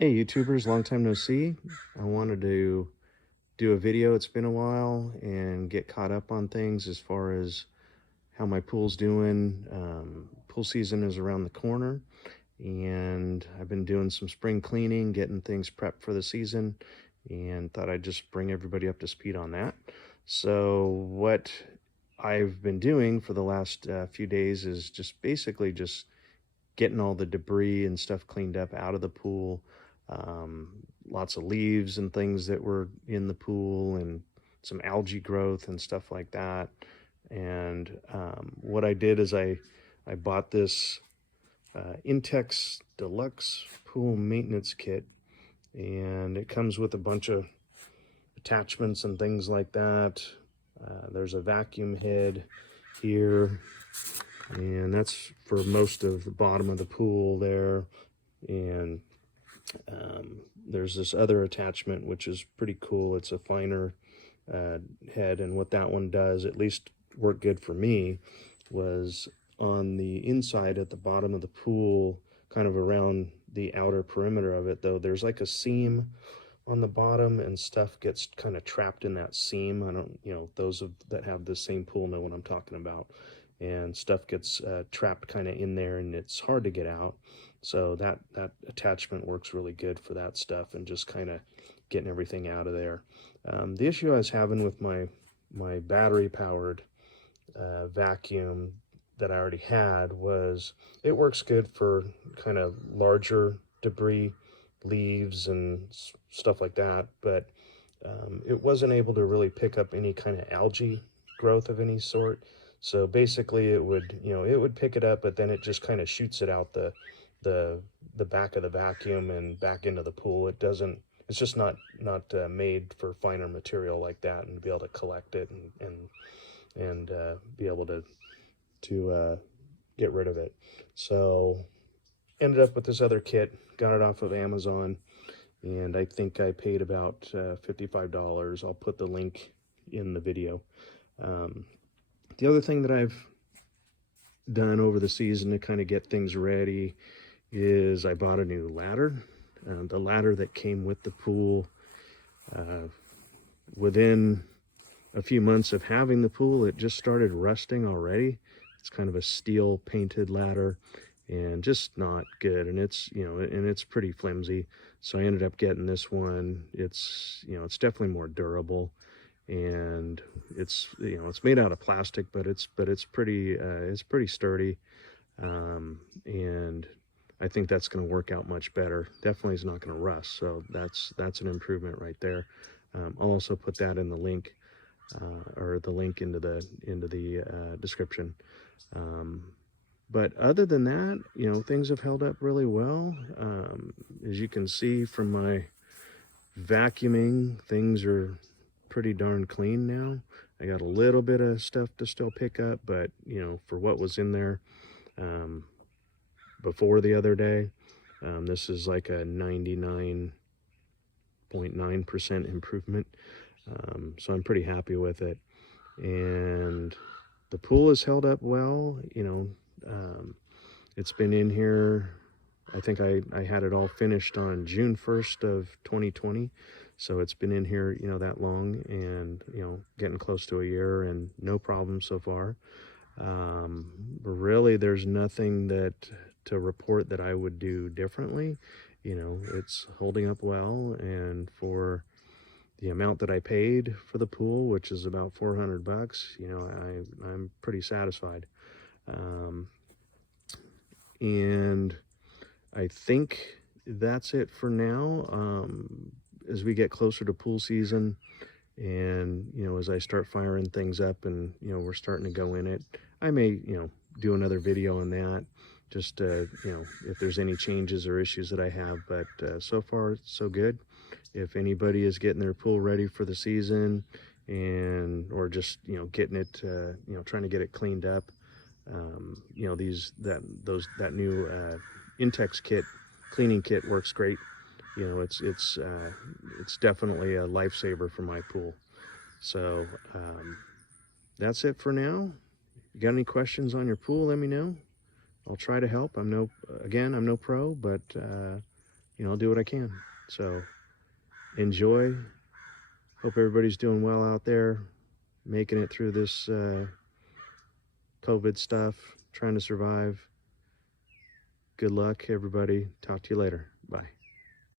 Hey YouTubers, long time no see. I wanted to do a video. It's been a while and get caught up on things as far as how my pool's doing. Pool season is around the corner and I've been doing some spring cleaning, getting things prepped for the season, and thought I'd just bring everybody up to speed on that. So what I've been doing for the last few days is just basically just getting all the debris and stuff cleaned up out of the pool. Lots of leaves and things that were in the pool and some algae growth and stuff like that. And what I did is I bought this Intex Deluxe Pool Maintenance Kit, and it comes with a bunch of attachments and things like that. There's a vacuum head here, and that's for most of the bottom of the pool there. And there's this other attachment which is pretty cool. It's a finer head, and what that one does, at least worked good for me, was on the inside at the bottom of the pool, kind of around the outer perimeter of it, though there's like a seam on the bottom and stuff gets kind of trapped in that seam. I don't, those that have the same pool know what I'm talking about. And stuff gets trapped kind of in there and it's hard to get out. So that attachment works really good for that stuff and just kind of getting everything out of there. The issue I was having with my battery powered vacuum that I already had was it works good for kind of larger debris, leaves and stuff like that, but it wasn't able to really pick up any kind of algae growth of any sort. So basically it would pick it up, but then it just kind of shoots it out the back of the vacuum and back into the pool. It's just not made for finer material like that, and to be able to collect it and be able to get rid of it. So ended up with this other kit, got it off of Amazon, and I think I paid about $55. I'll put the link in the video. The other thing that I've done over the season to kind of get things ready is I bought a new ladder. The ladder that came with the pool, within a few months of having the pool, it just started rusting already. It's kind of a steel painted ladder and just not good, and it's pretty flimsy. So I ended up getting this one. It's definitely more durable, and it's made out of plastic, but it's pretty sturdy, and I think that's going to work out much better. Definitely is not going to rust, so that's an improvement right there. I'll also put that in the link, or the link into the description. But other than that, things have held up really well. As you can see from my vacuuming, things are pretty darn clean now. I got a little bit of stuff to still pick up, but for what was in there before the other day, this is like a 99.9% improvement. So I'm pretty happy with it. And the pool has held up well. It's been in here, I think I had it all finished on June 1st of 2020. So it's been in here, that long, and, getting close to a year, and no problem so far. Really, there's nothing to report that I would do differently. It's holding up well, and for the amount that I paid for the pool, which is about $400, I'm pretty satisfied. And I think that's it for now. As we get closer to pool season, and as I start firing things up, and we're starting to go in it, I may do another video on that, just if there's any changes or issues that I have. But so far so good. If anybody is getting their pool ready for the season, or just getting it trying to get it cleaned up, that new Intex kit, cleaning kit, works great. It's definitely a lifesaver for my pool. So that's it for now. You got any questions on your pool, let me know. I'll try to help. I'm no pro, but I'll do what I can. So enjoy. Hope everybody's doing well out there, making it through this COVID stuff, trying to survive. Good luck, everybody. Talk to you later. Bye.